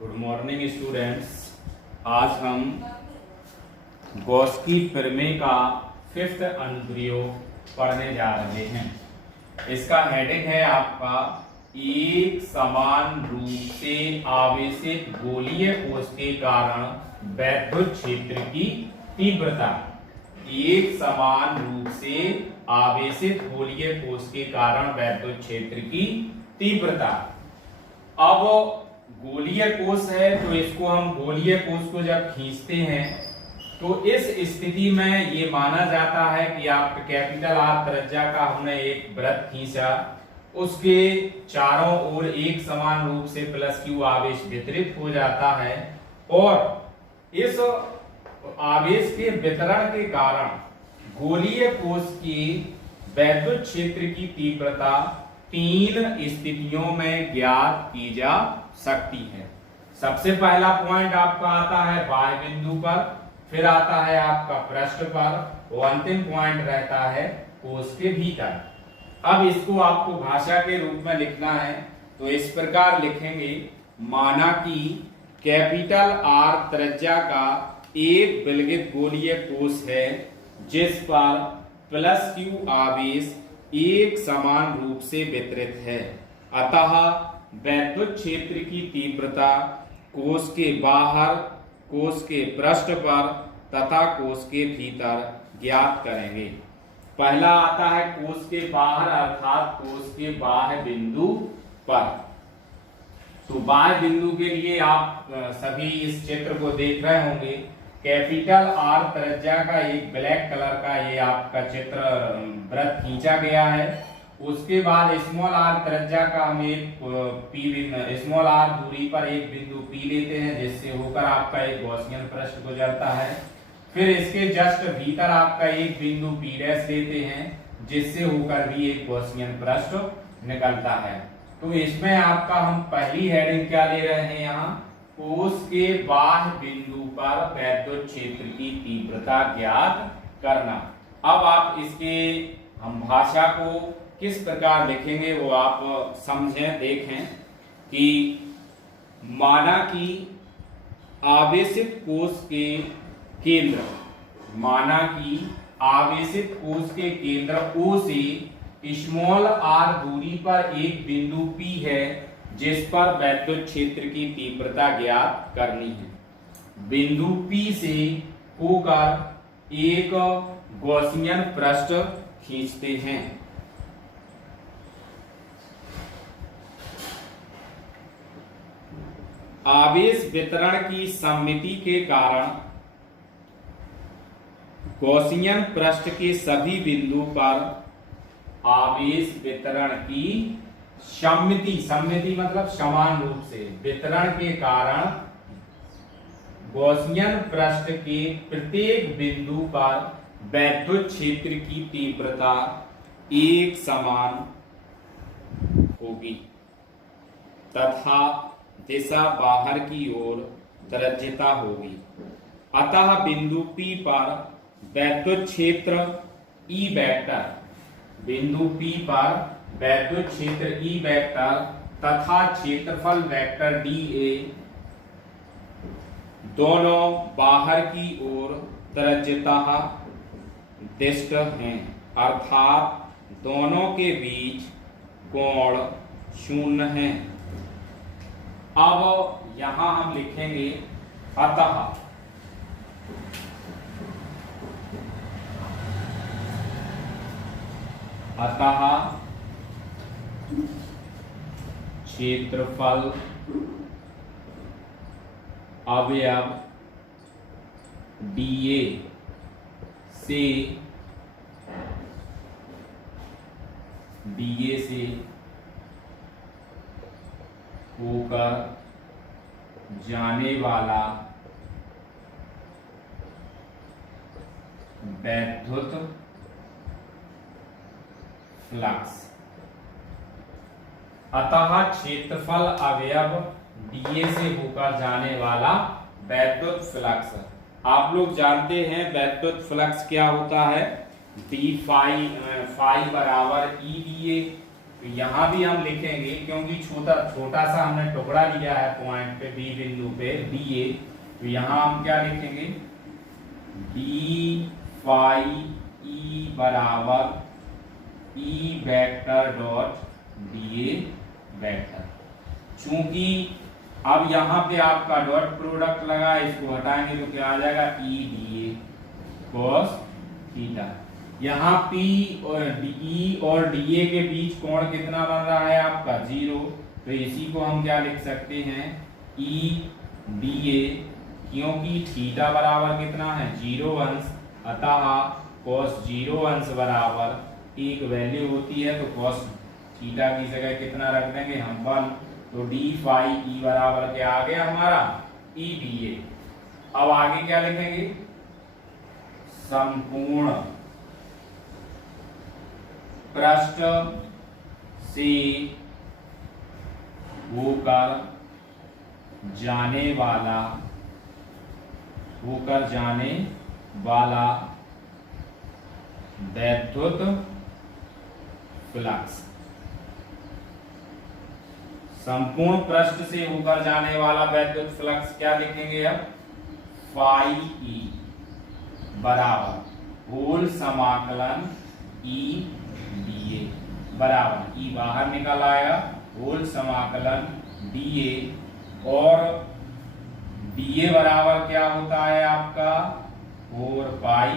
Good morning students. आज हम Gauss की प्रमेय का 5th अनुप्रयोग पढ़ने जा रहे हैं। इसका हेडिंग है आपका एक समान रूप से आवेशित गोलीय कोश के कारण वैद्युत क्षेत्र की तीव्रता। एक समान रूप से आवेशित गोलीय कोश के कारण वैद्युत क्षेत्र की तीव्रता। अब गोलीय कोश है तो इसको हम गोलीय कोश को जब खींचते हैं तो इस स्थिति में ये माना जाता है कि आपका कैपिटल आर त्रिज्या का हमने एक वृत्त खींचा, उसके चारों ओर एक समान रूप से प्लस क्यू आवेश वितरित हो जाता है और इस आवेश के वितरण के कारण गोलीय कोश की वैद्युत क्षेत्र की तीव्रता 3 स्थितियों में ज्ञात की जा सकती है। सबसे पहला पॉइंट आपका आता है बाह्य बिंदु पर, फिर आता है आपका पृष्ठ पर और अंतिम पॉइंट रहता है कोश के भीतर। अब इसको आपको भाषा के रूप में लिखना है तो इस प्रकार लिखेंगे, माना कि कैपिटल आर त्रिज्या का एक विलगित गोलीय कोश है जिस पर प्लस क्यू आवेश एक समान रूप से वितरित है, अतः वैद्युत क्षेत्र की तीव्रता कोश के बाहर, कोश के पृष्ठ पर तथा कोश के भीतर ज्ञात करेंगे। पहला आता है कोश के बाहर अर्थात कोश के बाह्य बिंदु पर। तो बाह्य बिंदु के लिए आप सभी इस चित्र को देख रहे होंगे। कैपिटल आर त्रिज्या का एक ब्लैक कलर का ये आपका चित्र वृत्त खींचा गया है। उसके बाद स्मॉल आर त्रिज्या का हम एक स्मॉल आर दूरी पर एक बिंदु पी लेते हैं जिससे होकर आपका एक गॉसियन पृष्ठ गुजरता है। फिर इसके जस्ट भीतर आपका एक बिंदु पी डैश लेते हैं जिससे होकर भी एक गॉसियन पृष्ठ निकलता है। तो इसमें आपका हम पहली हेडिंग क्या ले रहे हैं, यहाँ कोश के बाह्य बिंदु पर वैद्युत क्षेत्र की तीव्रता ज्ञात करना। अब आप इसके हम भाषा को किस प्रकार लिखेंगे वो आप समझें, देखें कि माना कि आवेशित कोश के केंद्र, माना कि आवेशित कोश के केंद्र O से स्मॉल r दूरी पर एक बिंदु P है जिस पर वैद्युत क्षेत्र की तीव्रता ज्ञात करनी है। बिंदु P से होकर एक गॉसियन पृष्ठ खींचते हैं। आवेश वितरण की सममिति के कारण गॉसियन पृष्ठ के सभी बिंदु पर आवेश वितरण की सममिति मतलब समान रूप से वितरण के कारण गॉसियन पृष्ठ के प्रत्येक बिंदु पर वैद्युत क्षेत्र की तीव्रता एक समान होगी तथा दिशा बाहर की ओर त्रिज्यता होगी। अतः बिंदु P पर वैद्युत क्षेत्र E वेक्टर, बिंदु P पर वैद्युत क्षेत्र E वेक्टर तथा क्षेत्रफल वेक्टर dA दोनों बाहर की ओर त्रिज्यता दिष्ट हैं, अर्थात दोनों के बीच कोण 0 है। अब यहां हम लिखेंगे अतः क्षेत्रफल अवयव dA से होकर जाने वाला वैद्युत फ्लक्स। अतः क्षेत्रफल अवयव dA से होकर जाने वाला वैद्युत फ्लक्स। आप लोग जानते हैं वैद्युत फ्लक्स क्या होता है, d फाई बराबर E dA तो यहाँ भी हम लिखेंगे क्योंकि छोटा छोटा सा हमने टुकड़ा लिया है पॉइंट पे बी बिंदु पे डी ए, तो यहाँ हम क्या लिखेंगे डी फाई ई बराबर E vector dot D A vector. चूंकि अब यहाँ पे आपका डॉट प्रोडक्ट लगा, इसको हटाएंगे तो क्या आ जाएगा E D A cos theta. यहाँ पी और डी और डी ए के बीच कोण कितना बन रहा है आपका 0, तो इसी को हम क्या लिख सकते हैं ई डी ए, क्योंकि थीटा बराबर कितना है 0 अंश, अतः cos 0 अंश बराबर एक वैल्यू होती है, तो cos थीटा की जगह कितना रख देंगे हम 1, तो डी फाई ई बराबर क्या आ गया हमारा ई डी ए। अब आगे क्या लिखेंगे संपूर्ण पृष्ठ से होकर जाने वाला वैद्युत फ्लक्स। संपूर्ण पृष्ठ से होकर जाने वाला वैद्युत फ्लक्स क्या लिखेंगे अब फाई ई बराबर होल समाकलन ई डी ए बराबर ई बाहर निकल आएगा होल समाकलन डी ए, और डी ए बराबर क्या होता है आपका 4 पाई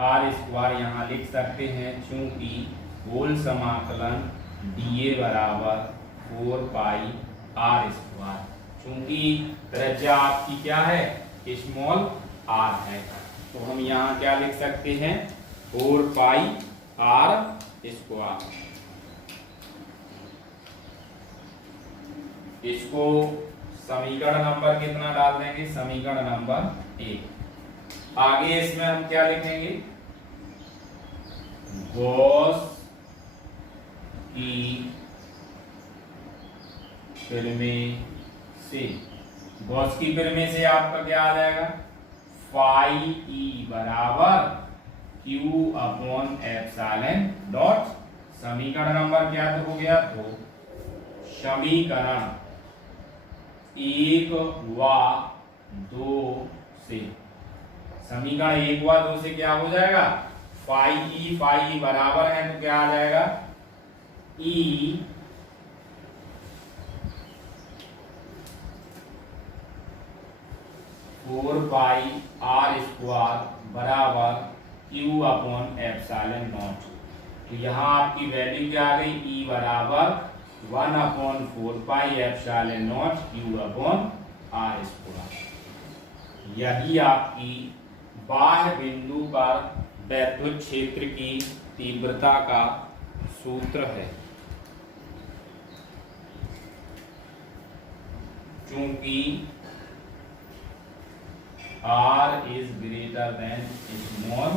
आर स्क्वायर, यहाँ लिख सकते हैं चूंकि होल समाकलन डी ए बराबर 4 पाई आर स्क्वायर, चूंकि त्रिज्या आपकी क्या है स्मॉल आर है, तो हम यहाँ क्या लिख सकते हैं 4 पाई आर स्क्वायर। इसको समीकरण नंबर कितना डाल देंगे समीकरण नंबर 1। आगे इसमें हम क्या लिखेंगे गॉस की प्रमेय से, गॉस की प्रमेय से आपका क्या आ जाएगा फाई ई बराबर क्यू अपॉन एप्सिलॉन डॉट, समीकरण नंबर क्या तो हो गया तो समीकरण 1 व 2 से, समीकरण 1 व 2 से क्या हो जाएगा फाई ई बराबर है तो क्या आ जाएगा ई 4 पाई आर स्क्वायर बराबर क्यू अपॉन एप्सिलॉन नॉट। तो यहाँ आपकी वैल्यू क्या आ गई ई बराबर 1/4 pi epsilon not q upon r square. यही आपकी बाह्य बिंदु पर वैद्युत क्षेत्र की तीव्रता का सूत्र है। चूंकि R is greater than small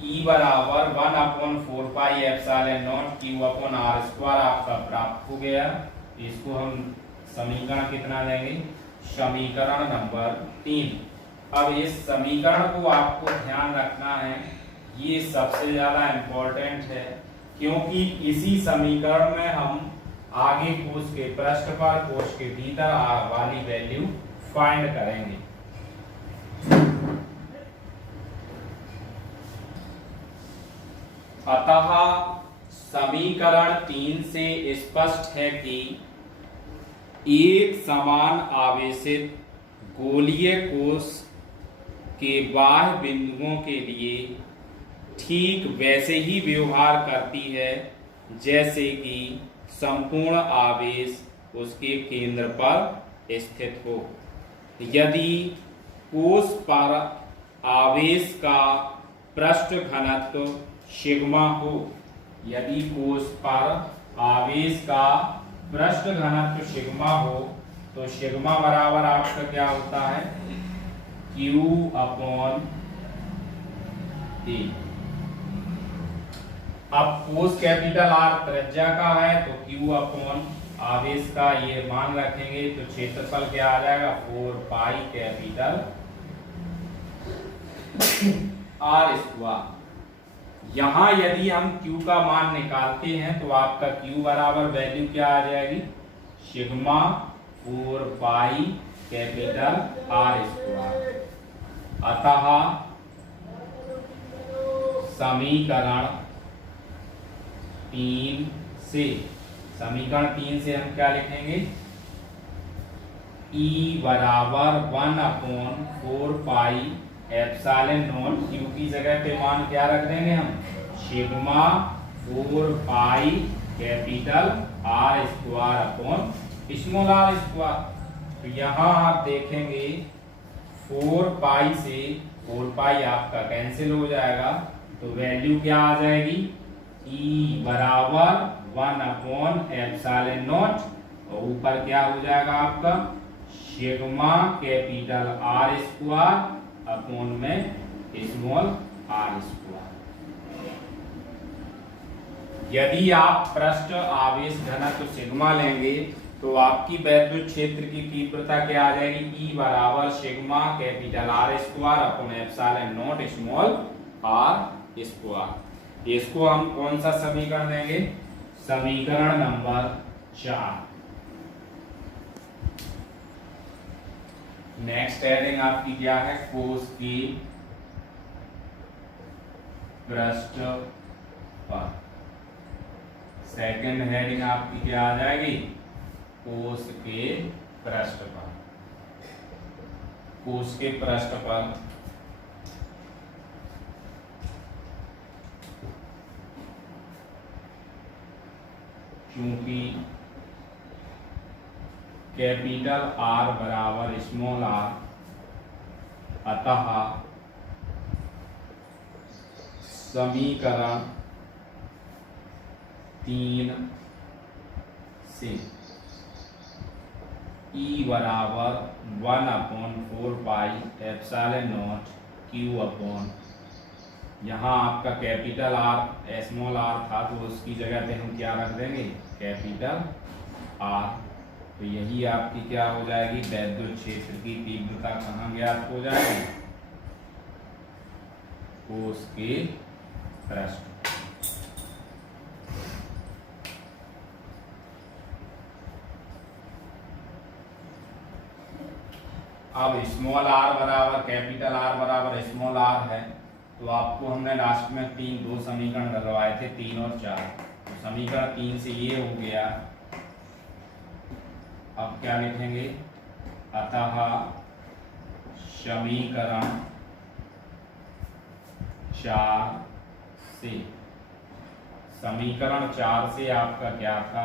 E बराबर 1/4 pi epsilon not q upon r square आपका प्राप्त हो गया। इसको हम समीकरण कितना देंगे समीकरण नंबर 3। अब इस समीकरण को आपको ध्यान रखना है, ये सबसे ज्यादा इंपॉर्टेंट है, क्योंकि इसी समीकरण में हम आगे कोश के पृष्ठ पर कोश के भीतर वाली वैल्यू फाइंड करेंगे। अतः समीकरण 3 से स्पष्ट है कि एक समान आवेशित गोलीय कोश के बाह्य बिंदुओं के लिए ठीक वैसे ही व्यवहार करती है जैसे कि संपूर्ण आवेश उसके केंद्र पर स्थित हो। यदि कोश पर आवेश का पृष्ठ घनत्व सिग्मा हो, यदि कोश पर आवेश का पृष्ठ घनत्व सिग्मा हो तो सिग्मा बराबर आपका क्या होता है Q अपॉन A। अब कोस कैपिटल R त्रिज्या का है तो Q अपॉन आवेश का ये मान रखेंगे तो क्षेत्रफल क्या आ जाएगा 4 पाई कैपिटल आर स्क्वायर। यहां यदि हम Q का मान निकालते हैं तो आपका Q बराबर वैल्यू क्या आ जाएगी sigma 4 pi capital R square. अतः समीकरण 3 से हम क्या लिखेंगे E बराबर 1/4 पाई एप्सिलॉन नॉट Q की जगह पे मान क्या रख देंगे हम sigma 4 pi capital R square upon small r square. तो यहाँ आप देखेंगे 4 पाई से 4 पाई आपका कैंसिल हो जाएगा तो वैल्यू क्या आ जाएगी E बराबर 1/एप्सिलॉन नॉट और ऊपर क्या हो जाएगा आपका sigma capital R square upon में स्मॉल आर स्क्वायर। यदि आप पृष्ठ आवेश घनत्व सिग्मा लेंगे तो आपकी वैद्युत क्षेत्र की तीव्रता क्या आ जाएगी E बराबर sigma capital R square upon epsilon not small r square. इसको हम कौन सा समीकरण देंगे समीकरण नंबर 4। नेक्स्ट हेडिंग आपकी क्या है कोस की पृष्ठ पर। सेकंड हेडिंग आपकी क्या आ जाएगी कोस के पृष्ठ पर। कोस के पृष्ठ पर क्योंकि कैपिटल आर बराबर स्मॉल आर अतः समीकरण 3 से E बराबर 1/4 pi epsilon not Q upon यहाँ आपका कैपिटल आर स्मॉल आर था तो उसकी जगह पे हम क्या रख देंगे कैपिटल आर। तो यही आपकी क्या हो जाएगी वैद्युत क्षेत्र की तीव्रता कहाँ ज्ञात हो जाएगी कोस के पृष्ठ। अब स्मॉल आर बराबर कैपिटल आर बराबर स्मॉल आर है तो आपको हमने लास्ट में 2 समीकरण डलवाए थे 3 और 4। तो समीकरण 3 से ये हो गया। अब क्या लिखेंगे अतः समीकरण 4 से समीकरण 4 से आपका क्या था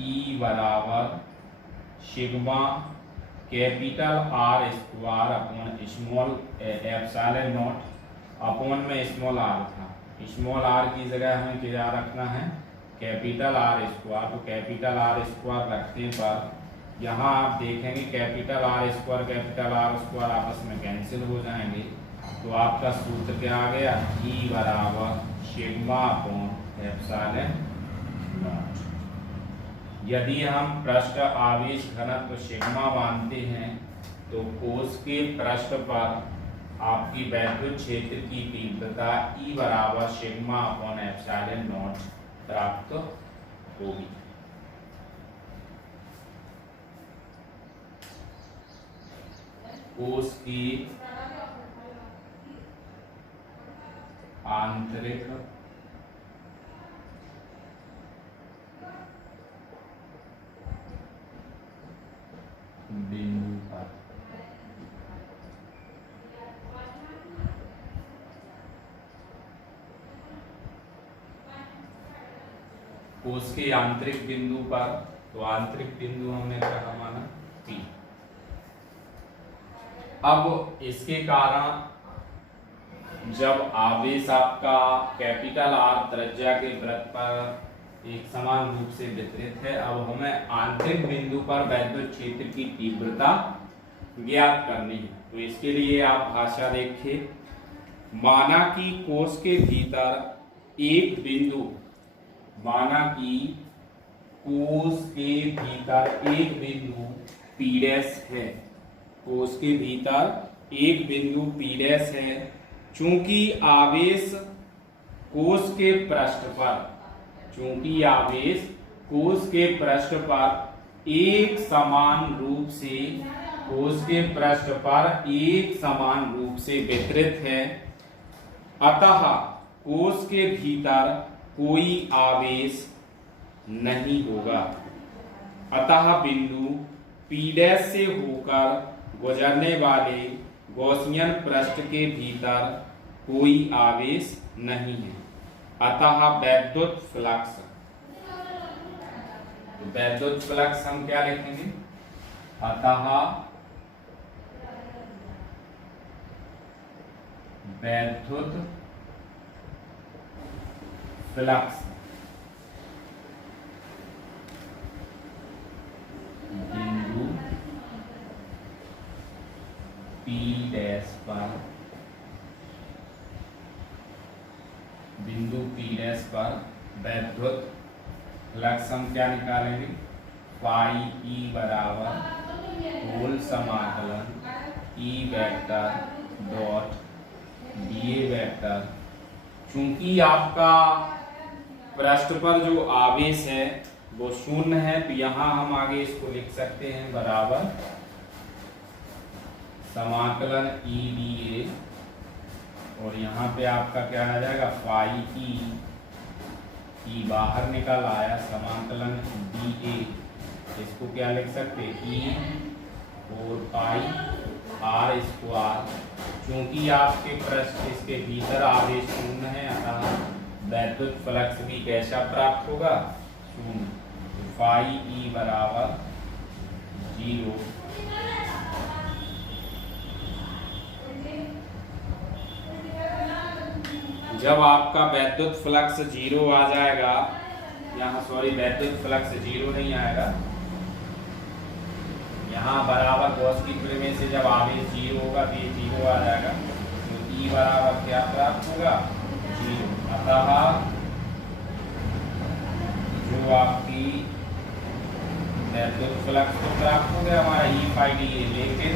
E बराबर sigma capital R square upon small epsilon not upon में स्मॉल आर था। स्मॉल आर की जगह हमें क्या रखना है कैपिटल आर स्क्वायर। तो कैपिटल आर स्क्वायर रखने पर यहाँ आप देखेंगे कैपिटल आर स्क्वायर आपस में कैंसिल हो जाएंगे तो आपका सूत्र क्या आ गया E बराबर सिग्मा अपॉन एप्सिलॉन नॉट। यदि हम पृष्ठ आवेश घनत्व सिग्मा मानते हैं तो कोस के पृष्ठ पर आपकी वैद्युत क्षेत्र की तीव्रता E बराबर सिग्मा अपॉन एप्सिलॉन नॉट प्राप्त होगी। कोस की आंतरिक बिंदु पर कोस के आंतरिक बिंदु पर तो आंतरिक बिंदु हमने क्या माना P। अब इसके कारण जब आवेश आपका कैपिटल आर त्रिज्या के वृत्त पर एक समान रूप से वितरित है। अब हमें आंतरिक बिंदु पर वैद्युत क्षेत्र की तीव्रता ज्ञात करनी है। तो इसके लिए आप भाषा देखिए। माना कि कोश के भीतर एक बिंदु, माना कि कोश के भीतर एक बिंदु P डैश है, कोश के भीतर एक बिंदु P डैश है, चूंकि आवेश कोश के पृष्ठ पर, चूंकि आवेश कोश के पृष्ठ पर एक समान रूप से, कोश के पृष्ठ पर एक समान रूप से वितरित है, अतः कोश के भीतर कोई आवेश नहीं होगा। अतः बिंदु P डैश से होकर गुजरने वाले गॉसियन पृष्ठ के भीतर कोई आवेश नहीं है। अतः वैद्युत फ्लक्स, वैद्युत फ्लक्स हम क्या लिखेंगे? अतः वैद्युत फ्लक्स बिंदु P डैश पर, बिंदु P डैश पर वैद्युत फ्लक्स हम क्या निकालेंगे? फाई E बराबर मूल समाकलन E vector dot dA vector. चूंकि आपका पृष्ठ पर जो आवेश है वो शून्य है, तो यहां हम आगे इसको लिख सकते हैं बराबर समाकलन E dA, और यहाँ पे आपका क्या आ जाएगा? फाई E बाहर निकल आया, समाकलन dA, इसको क्या लिख सकते? E 4 पाई R स्क्वायर। चूंकि आपके पृष्ठ इसके भीतर आवेश शून्य है, अतः वैद्युत फ्लक्स भी कैसा प्राप्त होगा? शून्य। तो फाई E बराबर 0। जब आपका वैद्युत फ्लक्स 0 आ जाएगा, यहाँ सॉरी वैद्युत फ्लक्स 0 नहीं आएगा, यहाँ बराबर गॉस की प्रमेय से जब आवेश 0 होगा तो ये 0 आ जाएगा, तो E बराबर क्या प्राप्त होगा? 0। अतः जो आपकी वैद्युत फ्लक्स तो प्राप्त हो गया हमारा E फाई dA, लेकिन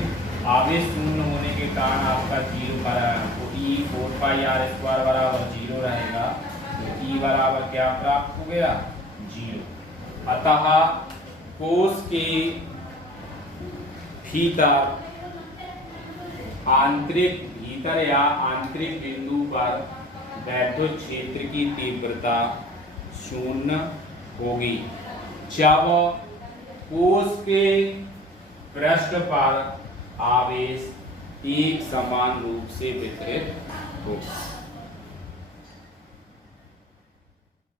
आवेश शून्य होने के कारण आपका 0 बराबर E 4 पाई R स्क्वायर बराबर 0 रहेगा, तो E बराबर क्या प्राप्त हो गया? 0। अतः कोश के भीतर भीतर या आंतरिक बिंदु पर वैद्युत क्षेत्र की तीव्रता शून्य होगी जब कोश के पृष्ठ पर आवेश एक समान रूप से वितरित हो।